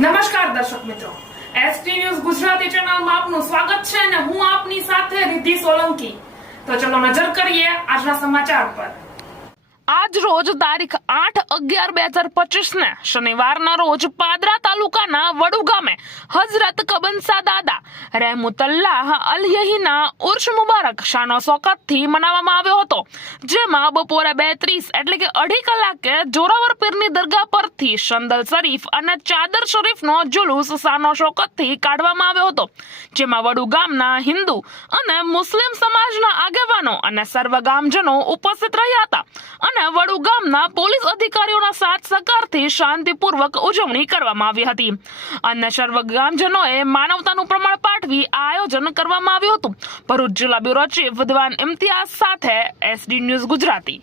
નમસ્કાર દર્શક મિત્રો, એસટી ન્યૂઝ ગુજરાતી ચેનલમાં આપનું સ્વાગત છે અને હું આપની સાથે રિદ્ધિ સોલંકી। તો ચલો નજર કરીએ આજના સમાચાર પર। આજ રોજ તારીખ 8/11/2025 ને શનિવારના રોજ પાદરા તાલુકાના વડુ ગામે હઝરત કબનસા દાદા રહેમતુલ્લાહ અલયહીના ઉર્ષ મુબારક શાનો શૌકતથી મનાવવામાં આવ્યો હતો, જેમાં બપોરે 2:30 એટલે કે 2.5 કલાકે જોરાવર પીરની દરગાહ પરથી શંદલ શરીફ અને ચાદર શરીફનો જુલુસ શાનો શૌકતથી કાઢવામાં આવ્યો હતો, જેમાં વડુ ગામના હિન્દુ અને મુસ્લિમ સમાજના આગેવાનો અને સર્વ ગામજનો ઉપસ્થિત રહ્યા હતા અને વડુ ગામના પોલીસ અધિકારીઓના સાથ સહકારથી શાંતિપૂર્વક ઉજવણી કરવામાં આવી હતી અને સર્વ ગામજનોએ માનવતાનું પ્રમાણ પાઠવી આ આયોજન કરવામાં આવ્યું હતું। ભરૂચ જિલ્લા બ્યુરો ચીફ દિવાન ઇમ્તિયાઝ સાથે એસડી ન્યૂઝ ગુજરાતી।